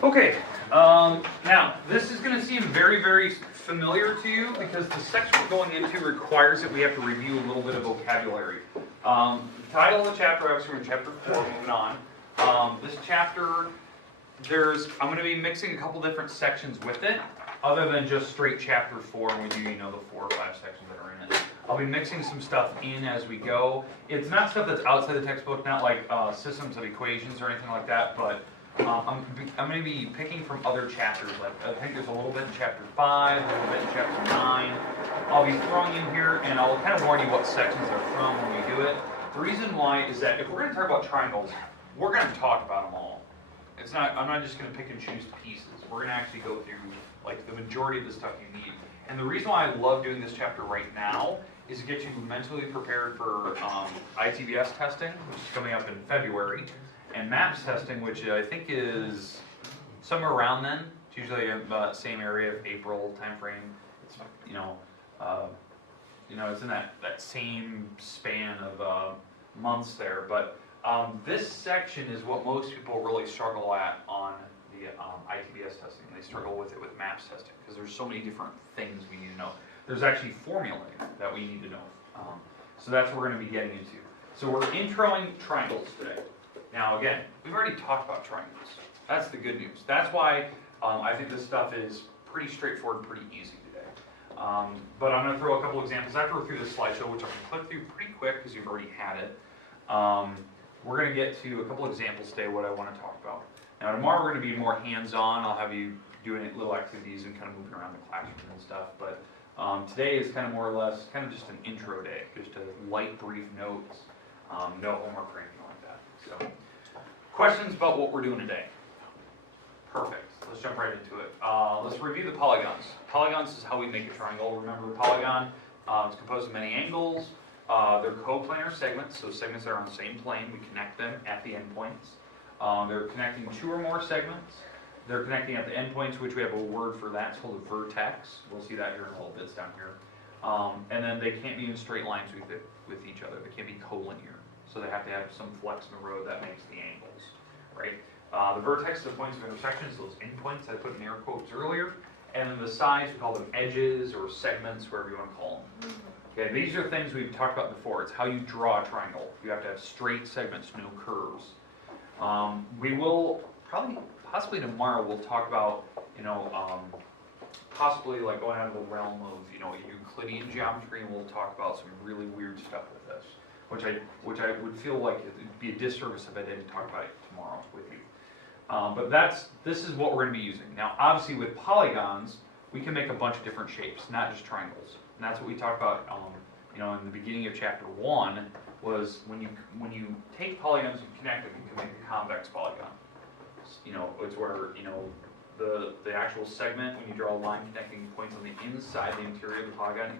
Okay, now this is going to seem very, very familiar to you because the section we're going into requires that we have to review a little bit of vocabulary. The title of the chapter, obviously we're in chapter 4, moving on. This chapter, I'm going to be mixing a couple different sections with it, other than just straight chapter 4, and we do, the 4 or 5 sections that are in it. I'll be mixing some stuff in as we go. It's not stuff that's outside the textbook, not like systems of equations or anything like that, but I'm going to be picking from other chapters. Like I think there's a little bit in chapter 5, a little bit in chapter 9. I'll be throwing in here, and I'll kind of warn you what sections they're from when we do it. The reason why is that if we're going to talk about triangles, we're going to talk about them all. I'm not just going to pick and choose pieces. We're going to actually go through like the majority of the stuff you need. And the reason why I love doing this chapter right now is to get you mentally prepared for ITBS testing, which is coming up in February, and MAPS testing, which I think is somewhere around then. It's usually in the same area of April timeframe. It's it's in that same span of months there. But this section is what most people really struggle at on the ITBS testing. They struggle with it with MAPS testing because there's so many different things we need to know. There's actually formulae that we need to know. So that's what we're going to be getting into. So we're introing triangles today. Now again, we've already talked about triangles. That's the good news. That's why I think this stuff is pretty straightforward and pretty easy today. But I'm going to throw a couple examples after we're through this slideshow, which I can click through pretty quick because you've already had it. We're going to get to a couple examples today, what I want to talk about. Now tomorrow we're going to be more hands-on. I'll have you doing little activities and kind of moving around the classroom and stuff. But today is kind of more or less kind of just an intro day, just a light, brief notes, no homework or anything like that. So, questions about what we're doing today? Perfect. Let's jump right into it. Let's review the polygons. Polygons is how we make a triangle. Remember, a polygon is composed of many angles. They're coplanar segments, so segments that are on the same plane. We connect them at the endpoints. They're connecting 2 or more segments. They're connecting at the endpoints, which we have a word for that. It's called a vertex. We'll see that here in a little bit down here. And then they can't be in straight lines with each other. They can't be collinear. So they have to have some flex in the road that makes the angles, right? The vertex, the points of intersections, those endpoints that I put in air quotes earlier. And then the sides, we call them edges or segments, wherever you want to call them. Okay, these are things we've talked about before. It's how you draw a triangle. You have to have straight segments, no curves. We will possibly tomorrow we'll talk about, possibly like going out of the realm of, Euclidean geometry, and we'll talk about some really weird stuff with this, which I would feel like it'd be a disservice if I didn't talk about it tomorrow with you. But this is what we're going to be using. Now, obviously with polygons, we can make a bunch of different shapes, not just triangles. And that's what we talked about, in the beginning of chapter 1, was when you take polygons and connect them, you can make a convex polygon. It's where, the actual segment, when you draw a line connecting points on the inside, the interior of the polygon,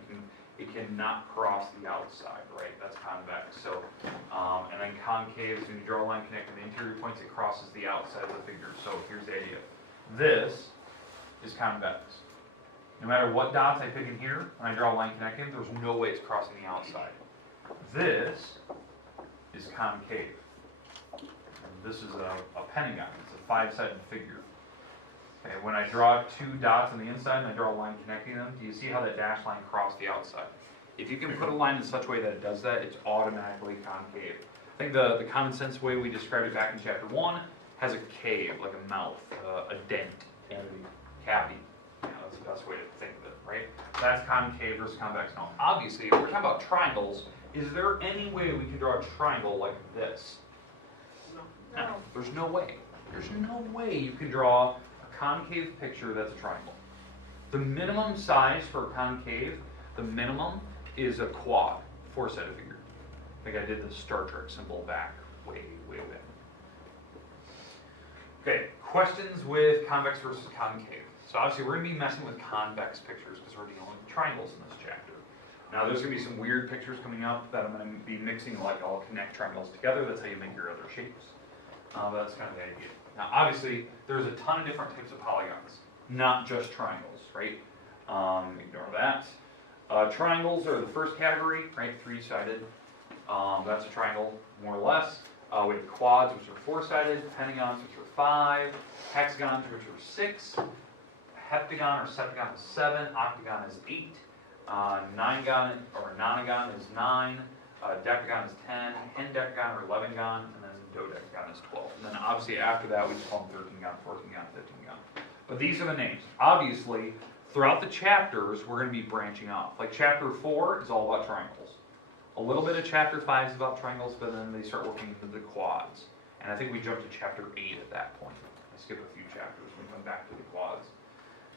it cannot cross the outside, right? That's convex. So, and then concave, when you draw a line connecting the interior points, it crosses the outside of the figure. So here's the idea. This is convex. No matter what dots I pick in here, when I draw a line connecting, there's no way it's crossing the outside. This is concave. And this is a pentagon. It's a 5-sided figure. Okay, when I draw 2 dots on the inside and I draw a line connecting them, do you see how that dashed line crossed the outside? If you can put a line in such a way that it does that, it's automatically concave. I think the common sense way we described it back in chapter 1 has a cave, like a mouth, a dent, cavity. That's the best way to think of it, right? That's concave versus convex. Now, obviously, if we're talking about triangles, is there any way we can draw a triangle like this? No. There's no way. There's no way you can draw a concave picture that's a triangle. The minimum size for a concave, the minimum is a quad, 4-sided figure. I think I did the Star Trek symbol back way back. Okay, questions with convex versus concave. So obviously we're going to be messing with convex pictures because we're dealing with triangles in this chapter. Now there's going to be some weird pictures coming up that I'm going to be mixing, like I'll connect triangles together. That's how you make your other shapes. But that's kind of the idea. Now obviously there's a ton of different types of polygons, not just triangles, right? Ignore that. Triangles are the first category, right? 3-sided. That's a triangle, more or less. We have quads, which are 4-sided, pentagons, which are 5, hexagons, which are 6, heptagon or septagon is 7, octagon is 8, ninegon or nonagon is 9, decagon is 10, hendecagon or 11gon, and then dodecagon is 12. And then obviously after that we just call them 13gon, 14gon, 15gon. But these are the names. Obviously, throughout the chapters, we're going to be branching off. Like chapter 4 is all about triangles. A little bit of chapter 5 is about triangles, but then they start working into the quads. And I think we jump to chapter 8 at that point. I skip a few chapters when we come back to the quads.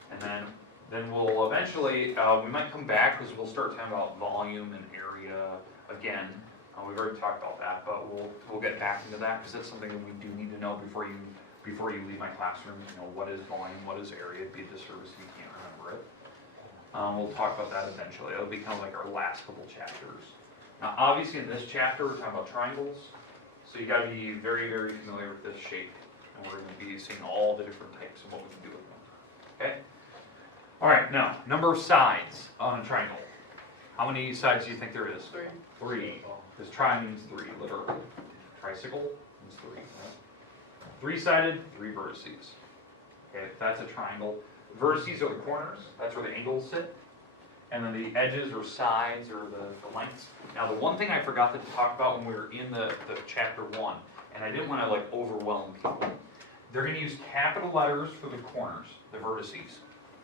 And then we'll eventually, we might come back because we'll start talking about volume and area again. We've already talked about that, but we'll get back into that because that's something that we do need to know before you leave my classroom. You know, what is volume, what is area? It'd be a disservice if you can't remember it. We'll talk about that eventually. It'll be kind of like our last couple chapters. Now, obviously, in this chapter, we're talking about triangles, so you got to be very, very familiar with this shape, and we're going to be seeing all the different types and what we can do with them. Okay. All right. Now, number of sides on a triangle. How many sides do you think there is? 3. 3. Because tri means 3, literally. Tricycle means 3. Right? 3-sided, 3 vertices. Okay, that's a triangle. Vertices are the corners. That's where the angles sit. And then the edges or sides or the lengths. Now, the one thing I forgot to talk about when we were in the chapter 1, and I didn't want to like overwhelm people, they're going to use capital letters for the corners, the vertices.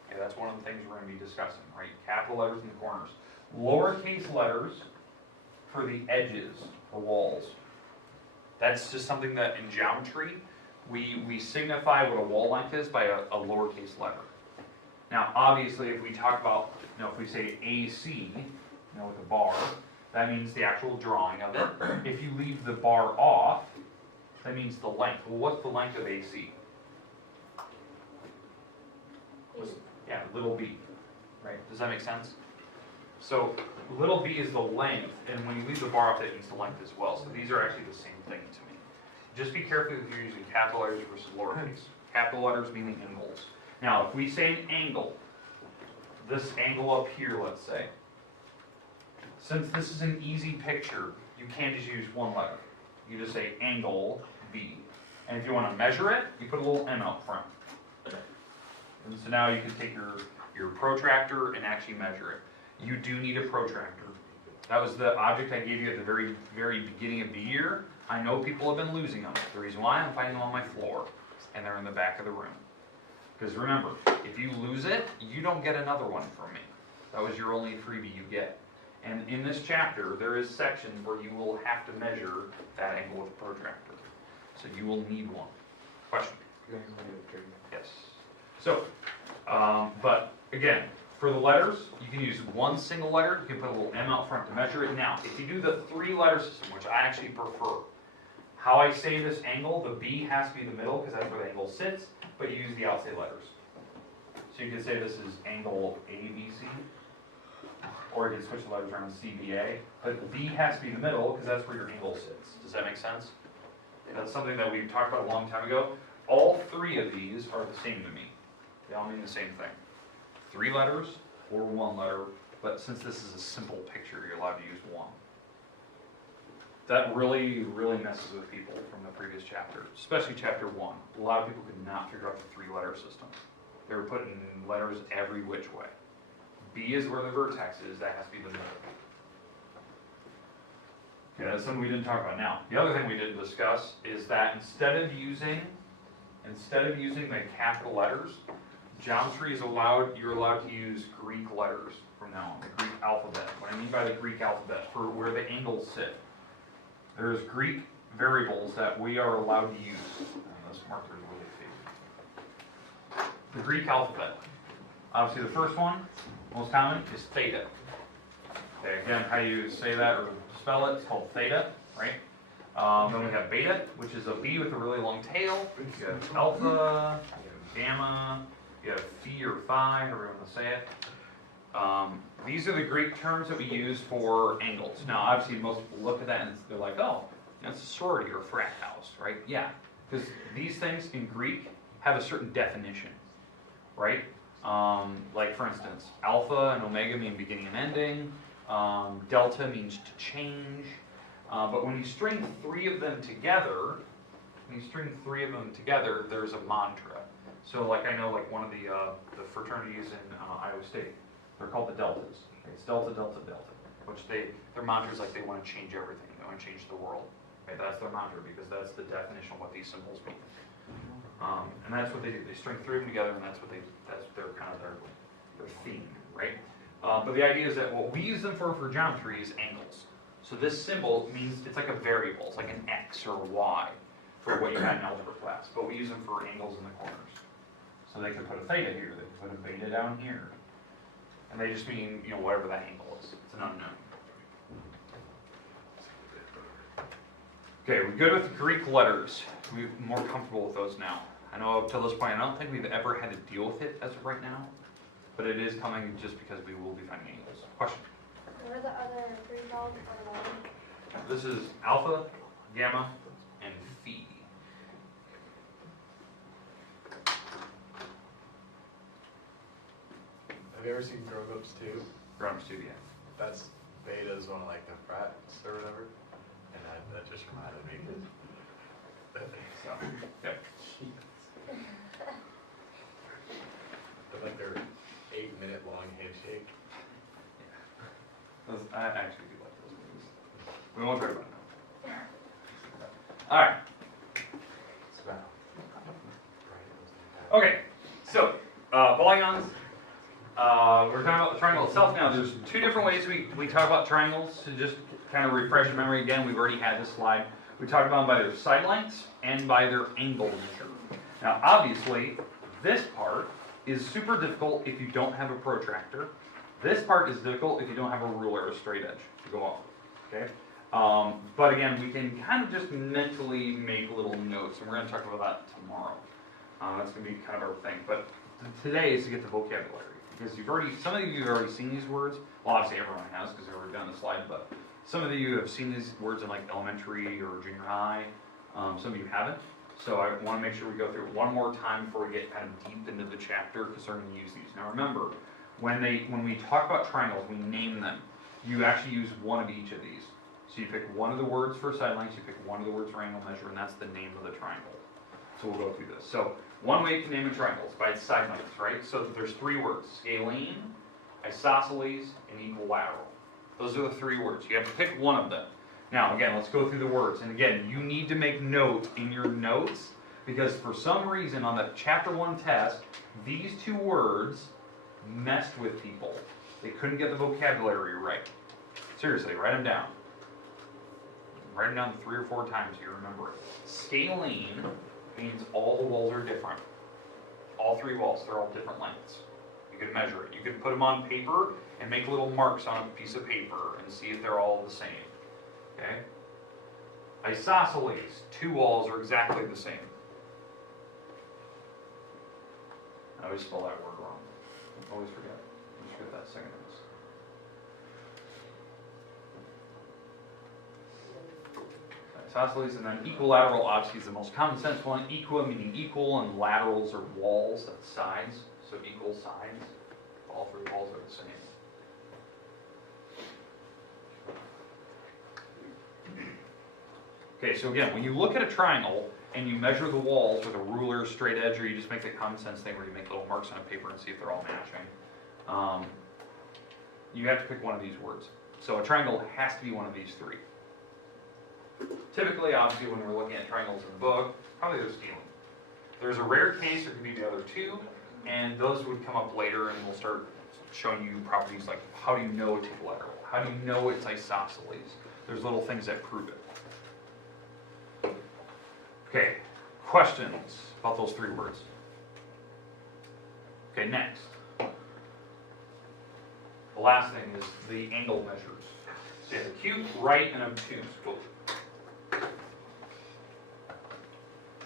Okay, that's one of the things we're going to be discussing, right? Capital letters in the corners. Lowercase letters for the edges, the walls. That's just something that in geometry, we signify what a wall length is by a lowercase letter. Now, obviously, if we talk about, if we say AC, with a bar, that means the actual drawing of it. If you leave the bar off, that means the length. Well, what's the length of AC? Yeah, little b, right? Does that make sense? So, little b is the length, and when you leave the bar off, that means the length as well. So these are actually the same thing to me. Just be careful if you're using capital letters versus lowercase. Capital letters meaning angles. Now, if we say an angle, this angle up here, let's say, since this is an easy picture, you can't just use one letter. You just say angle B. And if you want to measure it, you put a little M out front. And so now you can take your protractor and actually measure it. You do need a protractor. That was the object I gave you at the very, very beginning of the year. I know people have been losing them. The reason why, I'm finding them on my floor, and they're in the back of the room. Because remember, if you lose it, you don't get another one from me. That was your only freebie you get. And in this chapter, there is sections where you will have to measure that angle with a protractor. So you will need one. Question? Yes. So, but again, for the letters, you can use one single letter. You can put a little M out front to measure it. Now, if you do the 3-letter system, which I actually prefer, how I say this angle, the B has to be the middle because that's where the angle sits, but you use the outside letters. So you can say this is angle ABC, or you can switch the letters around CBA, but the B has to be the middle because that's where your angle sits. Does that make sense? That's something that we talked about a long time ago. All 3 of these are the same to me. They all mean the same thing. 3 letters or 1 letter, but since this is a simple picture, you're allowed to use 1. That really, really messes with people from the previous chapter, especially chapter 1. A lot of people could not figure out the 3-letter system. They were putting letters every which way. B is where the vertex is, that has to be the middle. Okay, that's something we didn't talk about now. The other thing we didn't discuss is that instead of using the capital letters, geometry is you're allowed to use Greek letters from now on, the Greek alphabet. What I mean by the Greek alphabet, for where the angles sit. There's Greek variables that we are allowed to use. And this marker is really faded. The Greek alphabet. Obviously the first one, most common, is theta. Okay, again, how you say that or spell it, it's called theta, right? Then we have beta, which is a B with a really long tail. You have alpha, gamma, you have phi or phi, however you want to say it. These are the Greek terms that we use for angles. Now, obviously, most people look at that and they're like, oh, that's a sorority or a frat house, right? Yeah, because these things in Greek have a certain definition, right? Like, for instance, alpha and omega mean beginning and ending. Delta means to change. But when you string three of them together, there's a mantra. So like I know like one of the fraternities in Iowa State, they're called the Deltas. It's Delta, Delta, Delta, which their mantra is like they want to change everything. They want to change the world. Okay, that's their mantra because that's the definition of what these symbols mean. And that's what they do. They string three of them together, and that's their kind of their theme, right? But the idea is that what we use them for geometry is angles. So this symbol means it's like a variable. It's like an X or a Y for what you had in algebra class. But we use them for angles in the corners. So they could put a theta here. They could put a beta down here. And they just mean, whatever that angle is. It's an unknown. Okay, we're good with Greek letters. We're more comfortable with those now. I know up till this point, I don't think we've ever had to deal with it as of right now. But it is coming just because we will be finding angles. Question? What are the other three called? This is alpha, gamma, and phi. Have you ever seen Grown Ups 2? Grown-ups too, yeah. That's Beta's one of like the frats or whatever, and that just reminded me. So, yep. But like their 8-minute long handshake. I actually do like those movies. We won't talk about it now. All right. It's about Okay. So, polygons. We're talking about the triangle itself now. There's two different ways we talk about triangles. To just kind of refresh your memory again, we've already had this slide. We talked about them by their side lengths and by their angle measure. Now, obviously, this part is super difficult if you don't have a protractor. This part is difficult if you don't have a ruler or a straight edge to go off. Okay. But again, we can kind of just mentally make little notes, and we're going to talk about that tomorrow. That's going to be kind of our thing. But today is to get the vocabulary. Because some of you have already seen these words. Well, obviously everyone has because they've already been on the slide. But some of you have seen these words in like elementary or junior high. Some of you haven't. So I want to make sure we go through it one more time before we get kind of deep into the chapter because we're going to use these. Now remember, when we talk about triangles, we name them. You actually use one of each of these. So you pick one of the words for side lengths, you pick one of the words for angle measure, and that's the name of the triangle. So we'll go through this. So one way to name a triangle is by its side lengths, right? So there's three words: scalene, isosceles, and equilateral. Those are the three words. You have to pick one of them. Now, again, let's go through the words. And again, you need to make note in your notes because for some reason on the Chapter 1 test, these two words messed with people. They couldn't get the vocabulary right. Seriously, write them down. Write them down 3 or 4 times so you remember it. Scalene means all the walls are different. All 3 walls, they're all different lengths. You can measure it. You can put them on paper and make little marks on a piece of paper and see if they're all the same. Okay? Isosceles, 2 walls are exactly the same. I always spell that word wrong. I always forget. I just forget that second S. Isosceles, and then equilateral obviously is the most common sense one. Equa meaning equal, and laterals are walls, that's sides. So equal sides. All 3 walls are the same. Okay, so again, when you look at a triangle and you measure the walls with a ruler, straight edge, or you just make the common sense thing where you make little marks on a paper and see if they're all matching, you have to pick one of these words. So a triangle has to be one of these 3. Typically, obviously, when we're looking at triangles in the book, probably they're scaling. There's a rare case, it could be the other 2, and those would come up later, and we'll start showing you properties like how do you know it's equilateral? How do you know it's isosceles? There's little things that prove it. Okay, questions about those 3 words? Okay, next. The last thing is the angle measures. So you have acute, right, and obtuse.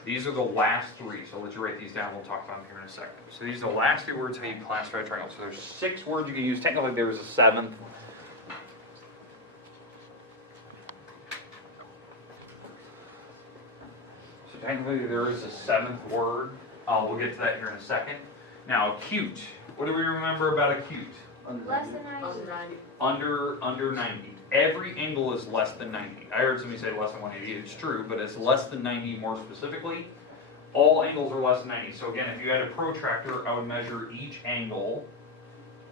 These are the last 3, so I'll let you write these down. We'll talk about them here in a second. So these are the last 3 words how you classify a triangle. So there's 6 words you can use. Technically, there is a 7th. So technically, there is a 7th word. We'll get to that here in a second. Now, acute. What do we remember about acute? Less than 90. Under 90. every angle is less than 90. I heard somebody say less than 180, it's true, but it's less than 90 more specifically. All angles are less than 90. So again, if you had a protractor, I would measure each angle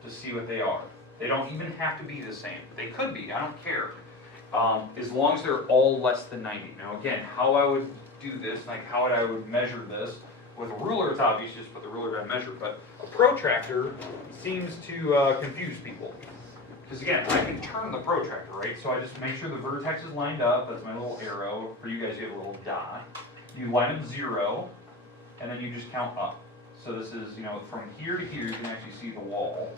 to see what they are. They don't even have to be the same. They could be, I don't care. As long as they're all less than 90. Now again, how I would do this, like how I would measure this, with a ruler it's obvious, just put the ruler down and measure, but a protractor seems to confuse people. Because again, I can turn the protractor, right? So I just make sure the vertex is lined up, that's my little arrow. For you guys, you have a little dot. You line up 0, and then you just count up. So this is, you know, from here to here, you can actually see the wall.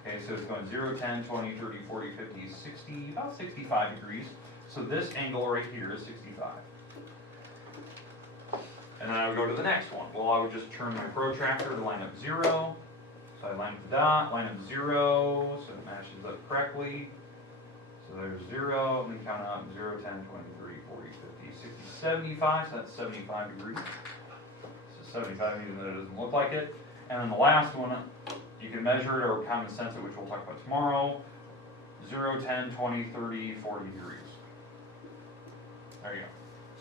Okay, so it's going 0, 10, 20, 30, 40, 50, 60, about 65 degrees. So this angle right here is 65. And then I would go to the next one. Well, I would just turn my protractor to line up 0. So I line up the dot, line up 0, so it matches up correctly. So there's 0, and then count up 0, 10, 20, 30, 40, 50, 60, 75, so that's 75 degrees. So 75 even though it doesn't look like it. And then the last one, you can measure it or common sense it, which we'll talk about tomorrow. 0, 10, 20, 30, 40 degrees. There you go.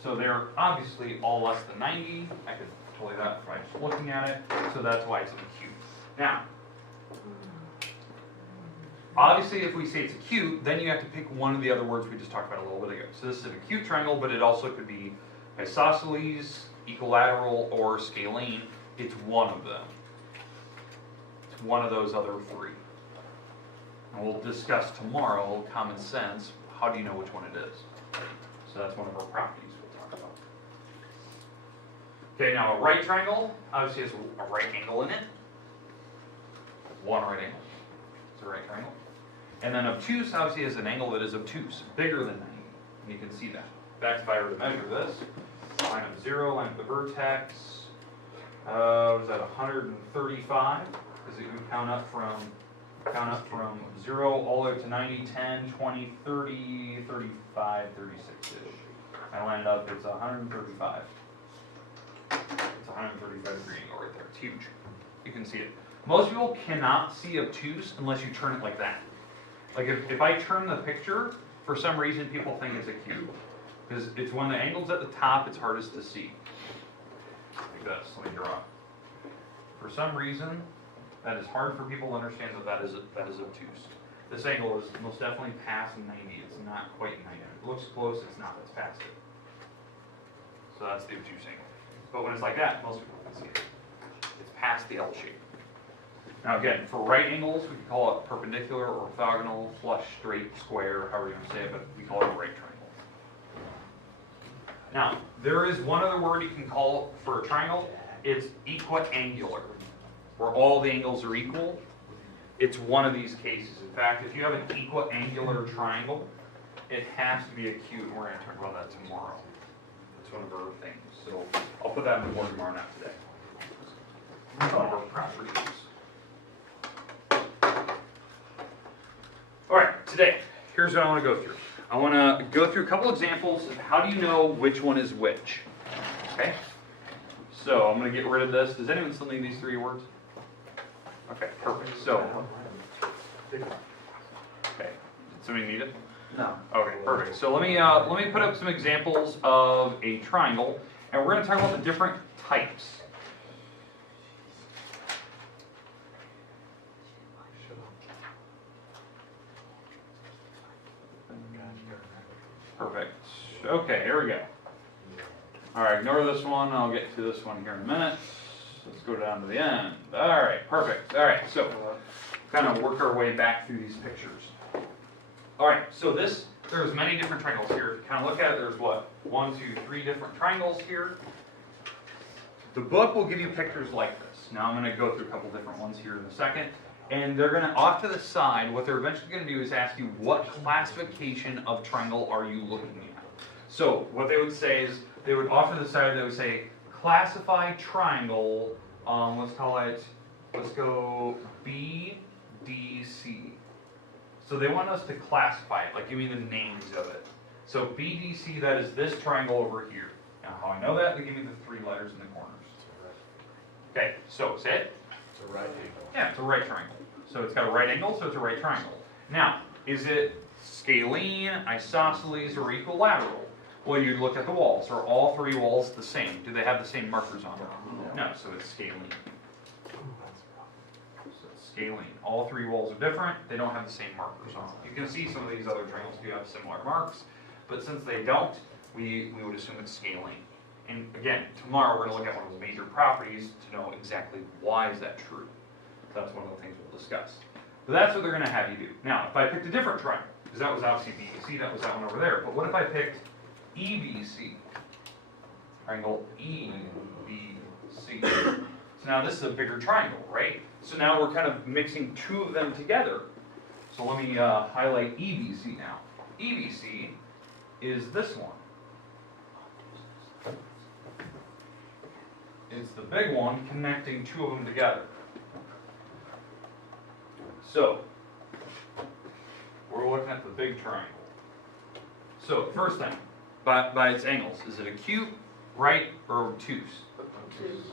So they're obviously all less than 90. I could tell you that by just looking at it. So that's why it's acute. Now, obviously if we say it's acute, then you have to pick one of the other words we just talked about a little bit ago. So this is an acute triangle, but it also could be isosceles, equilateral, or scalene. It's one of them. It's one of those other three. And we'll discuss tomorrow, common sense, how do you know which one it is? So that's one of our properties we'll talk about. Okay, now a right triangle obviously has a right angle in it. One right angle. It's a right triangle. And then obtuse obviously has an angle that is obtuse, bigger than 90. And you can see that. In fact, if I were to measure this, line up 0, line up the vertex, was that 135? Because you can count up from 0 all the way up to 90, 10, 20, 30, 35, 36-ish. I lined up, it's 135. It's 135 degree angle right there. It's huge. You can see it. Most people cannot see obtuse unless you turn it like that. Like if I turn the picture, for some reason people think it's a cube. Because it's when the angle's at the top, it's hardest to see. Like this, let me draw. For some reason, that is hard for people to understand that is obtuse. This angle is most definitely past 90. It's not quite 90. It looks close, it's not, it's past it. So that's the obtuse angle. But when it's like that, most people can see it. It's past the L shape. Now again, for right angles, we can call it perpendicular, orthogonal, flush, straight, square, however you want to say it, but we call it a right triangle. Now, there is one other word you can call for a triangle. It's equiangular, where all the angles are equal. It's one of these cases. In fact, if you have an equiangular triangle, it has to be acute, and we're going to talk about that tomorrow. That's one of our things. So I'll put that in the board tomorrow, not today. One of our properties. All right, today, here's what I want to go through. I want to go through a couple examples of how do you know which one is which. Okay? So I'm going to get rid of this. Does anyone still need these 3 words? Okay, perfect. So, okay. Did somebody need it? No. Okay, perfect. So let me put up some examples of a triangle, and we're going to talk about the different types. Perfect. Okay, here we go. All right, ignore this one. I'll get to this one here in a minute. Let's go down to the end. All right, perfect. All right, so kind of work our way back through these pictures. All right, so there's many different triangles here. If you kind of look at it, there's what? 1, 2, 3 different triangles here. The book will give you pictures like this. Now I'm going to go through a couple different ones here in a second. And they're going to, off to the side, what they're eventually going to do is ask you, what classification of triangle are you looking at? So what they would say is, they would, off to the side, they would say, classify triangle, let's go BDC. So they want us to classify it, like give me the names of it. So BDC, that is this triangle over here. Now how I know that, they give me the 3 letters in the corners. Okay, so say it. It's a right angle. Yeah, it's a right triangle. So it's got a right angle, so it's a right triangle. Now, is it scalene, isosceles, or equilateral? Well, you look at the walls. Are all three walls the same? Do they have the same markers on them? No, so it's scalene. So it's scalene. All three walls are different. They don't have the same markers on them. You can see some of these other triangles do have similar marks, but since they don't, we would assume it's scalene. And again, tomorrow we're going to look at one of those major properties to know exactly why is that true. So that's one of the things we'll discuss. But that's what they're going to have you do. Now, if I picked a different triangle, because that was obviously BEC, that was that one over there, but what if I picked EBC? Triangle EBC. So now this is a bigger triangle, right? So now we're kind of mixing two of them together. So let me highlight EBC now. EBC is this one. It's the big one connecting two of them together. So, we're looking at the big triangle. So, first thing, by its angles, is it acute, right, or obtuse?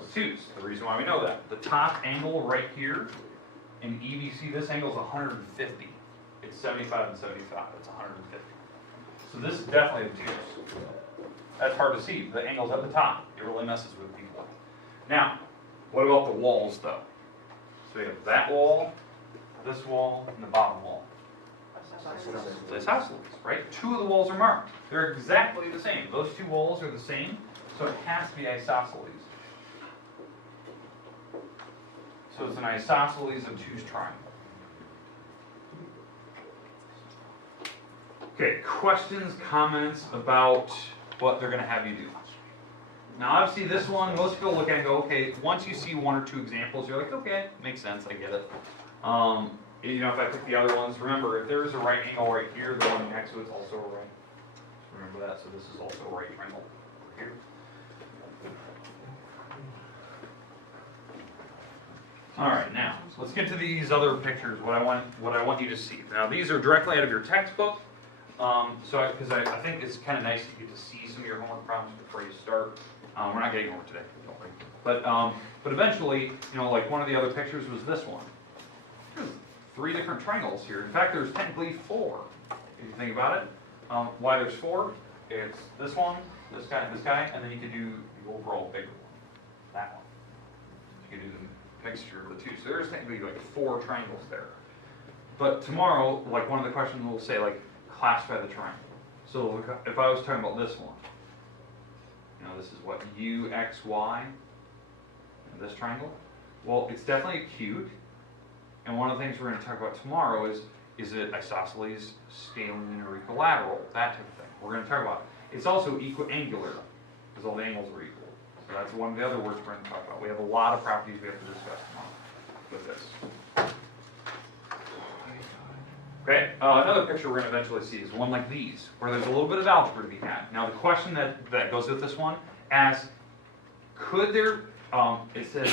Obtuse. The reason why we know that. The top angle right here in EBC, this angle is 150. It's 75 and 75. It's 150. So this is definitely obtuse. That's hard to see. The angle's at the top. It really messes with people. Now, what about the walls, though? So we have that wall, this wall, and the bottom wall. It's isosceles, right? Two of the walls are marked. They're exactly the same. Those two walls are the same, so it has to be isosceles. So it's an isosceles obtuse triangle. Okay, questions, comments about what they're going to have you do? Now, obviously, this one, most people look at it and go, okay, once you see one or two examples, you're like, okay, makes sense, I get it. You know, if I pick the other ones, remember, if there's a right angle right here, the one next to it's also a right. So remember that, so this is also a right triangle over here. All right, now, let's get to these other pictures, what I want you to see. Now, these are directly out of your textbook. Because I think it's kind of nice to get to see some of your homework problems before you start. We're not getting homework today, don't worry. But eventually, you know, like one of the other pictures was this one. There's 3 different triangles here. In fact, there's technically 4, if you think about it. Why there's 4? It's this one, this guy, and then you could do the overall bigger one, that one. You could do the mixture of the two. So there's technically like 4 triangles there. But tomorrow, like one of the questions will say, like, classify the triangle. So if I was talking about this one, you know, this is what, U, X, Y, and this triangle. Well, it's definitely acute, and one of the things we're going to talk about tomorrow is it isosceles, scalene, or equilateral, that type of thing. We're going to talk about it. It's also equiangular, because all the angles are equal. So that's one of the other words we're going to talk about. We have a lot of properties we have to discuss tomorrow with this. Okay, another picture we're going to eventually see is one like these, where there's a little bit of algebra to be had. Now, the question that goes with this one asks, could there, it said,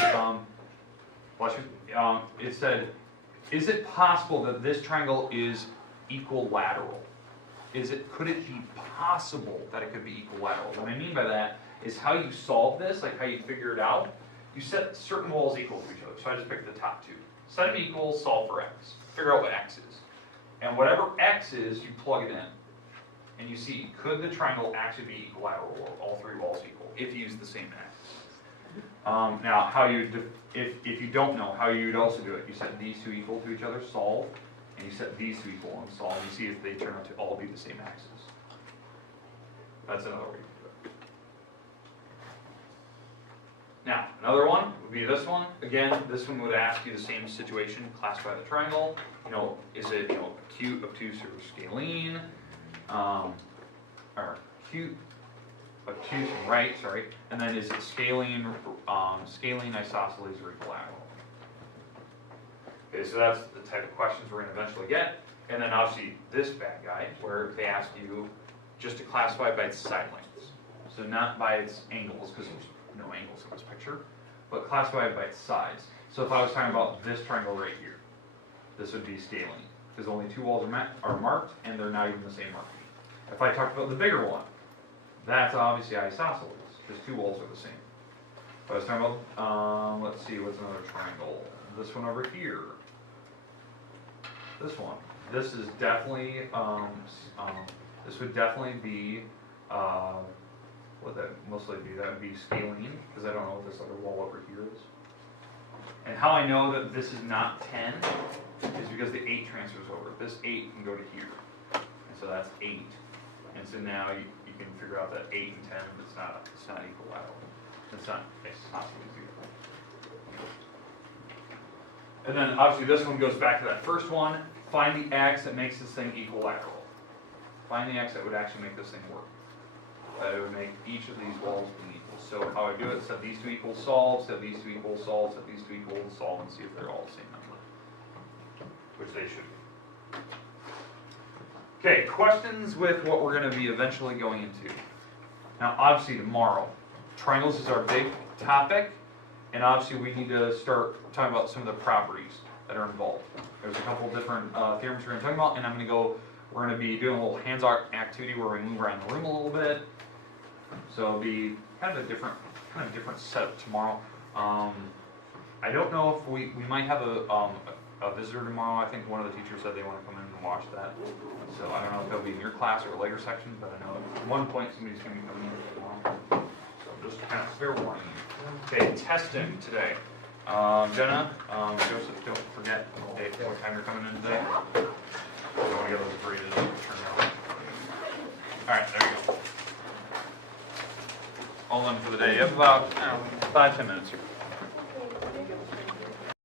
it said, is it possible that this triangle is equilateral? Could it be possible that it could be equilateral? What I mean by that is how you solve this, like how you figure it out. You set certain walls equal to each other. So I just picked the top 2. Set them equal, solve for x. Figure out what x is. And whatever x is, you plug it in. And you see, could the triangle actually be equilateral, or all 3 walls equal, if you use the same x? Now, how if you don't know, how you'd also do it, you set these 2 equal to each other, solve, and you set these 2 equal and solve, and you see if they turn out to all be the same x's. That's another way to do it. Now, another one would be this one. Again, this one would ask you the same situation, classify the triangle. You know, is it, you know, acute, obtuse, or scalene? Or acute, obtuse, right, sorry. And then is it scalene, isosceles, or equilateral? Okay, so that's the type of questions we're going to eventually get. And then obviously this bad guy, where they ask you just to classify by its side lengths. So not by its angles, because there's no angles in this picture, but classify it by its sides. So if I was talking about this triangle right here, this would be scalene, because only 2 walls are marked, and they're not even the same marking. If I talked about the bigger one, that's obviously isosceles, because 2 walls are the same. If I was talking about, let's see, what's another triangle? This one over here. This one. this is definitely, this would definitely be, what that mostly be, that would be scalene, because I don't know what this other wall over here is. And how I know that this is not 10 is because the 8 transfers over. This 8 can go to here, and so that's 8. And so now you can figure out that 8 and 10, it's not equilateral. It's not possible to do. And then obviously this one goes back to that first one. Find the x that makes this thing equilateral. Find the x that would actually make this thing work. That it would make each of these walls be equal. So how I do it, set these two equals solve, set these two equals solve, set these two equals solve, and see if they're all the same number. Which they should be. Okay, questions with what we're going to be eventually going into. Now obviously tomorrow, triangles is our big topic, and obviously we need to start talking about some of the properties that are involved. There's a couple different theorems we're going to talk about, and we're going to be doing a little hands-on activity where we move around the room a little bit. So it'll be kind of a different setup tomorrow. I don't know if we might have a visitor tomorrow. I think one of the teachers said they want to come in and watch that. So I don't know if they'll be in your class or a later section, but I know at one point somebody's going to be coming in tomorrow. So just kind of fair warning. Okay, testing today. Jenna, Joseph, don't forget what time you're coming in today. I want to get those graded and turned out. Alright, there you go. All in for the day. You have about 5-10 minutes here.